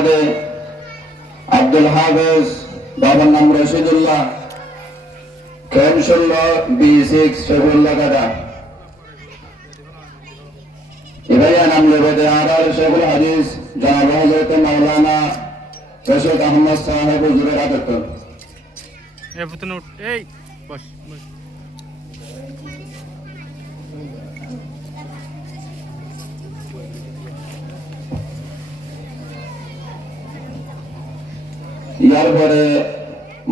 মধ্যে আব্দুল হাফেজ, বাবার নাম রশিদুল্লাহ, খেম 16 B6 শফিউল্লাহ কাদা। ইবাইয়া নাম লেবেদে আর শেখুল হাদিস জনাব হযরত মাওলানা রশিদ আহমদ সাহেব হুজুরের আদত। এই ফুতন উঠ, এই বস বস। ইয়ার পরে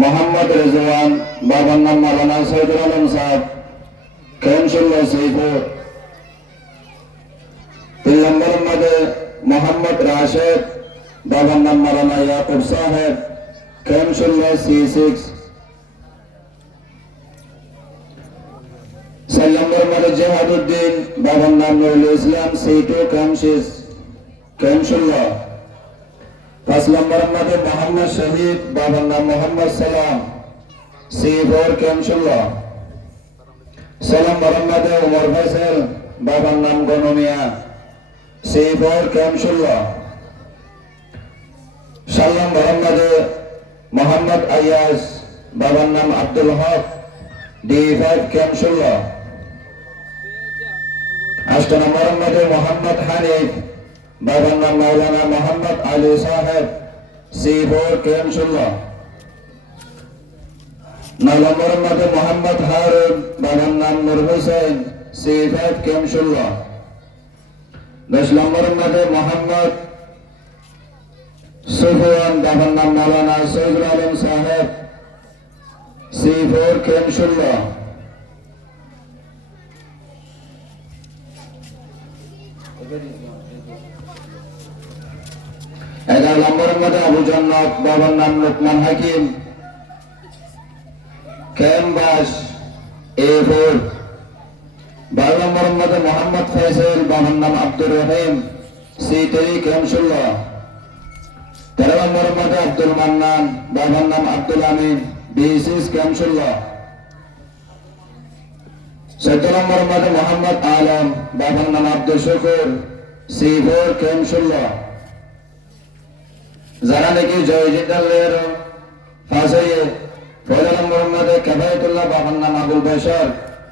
মোহাম্মদ রেজওয়ান, বাবার নাম মাওলানা সৈয়দুল আলম সাহেব, খেম 16 সৈফুর। 3 নম্বরের মধ্যে মোহাম্মদ রাশেদ, বাবার নাম মাওলানা ইয়াকুব সাহেব, খেম 16 C6। 4 নম্বরের মধ্যে জেহাদুদ্দিন, বাবার নাম নুরুল ইসলাম C2 খেম 16। 5 নম্বরের মধ্যে মোহাম্মদ শহীদ, বাবার নাম মোহাম্মদ সালাম C4 খেম 16। 6 নম্বরের মধ্যে উমর ফয়সাল, বাবার নাম গনু মিয়া C4 খেম 16। 7 নম্বরের মধ্যে মোহাম্মদ আয়াস, বাবার নাম আব্দুল হক D5 খেম 16। 8 নম্বরের মধ্যে মোহাম্মদ হানিফ, বাবার নাম মাওলানা মোহাম্মদ আলী সাহেব C4 খেম 16। 9 নম্বরের মধ্যে মোহাম্মদ হারুন, বাবার নাম নূর হোসেন C5 খেম 16। 10 নম্বরের মধ্যে মোহাম্মদ সুফিয়ান, বাবার নাম মাওলানা সৈয়দুল আলম সাহেব C4 খেম 16। 11 নম্বরের মধ্যে আবু জান্নাত, বাবার নাম লোকমান হাকিম খেম 22 A4। 12 নম্বরের মধ্যে মোহাম্মদ ফয়সাল, বাবার নাম আব্দুর রহিম C3 খেম 16। 13 নম্বরের মধ্যে আব্দুল মান্নান, বাবার নাম আব্দুল আমিন B6 খেম 16। 14 নম্বরের মধ্যে মোহাম্মদ আলম, বাবার নাম আব্দুল শুকুর C4 খেম 16। যারা নাকি জয়জিদালের ফাঁসে 14 নম্বরের মধ্যে কেফায়তুল্লাহ, বাবার নাম আবুল বশর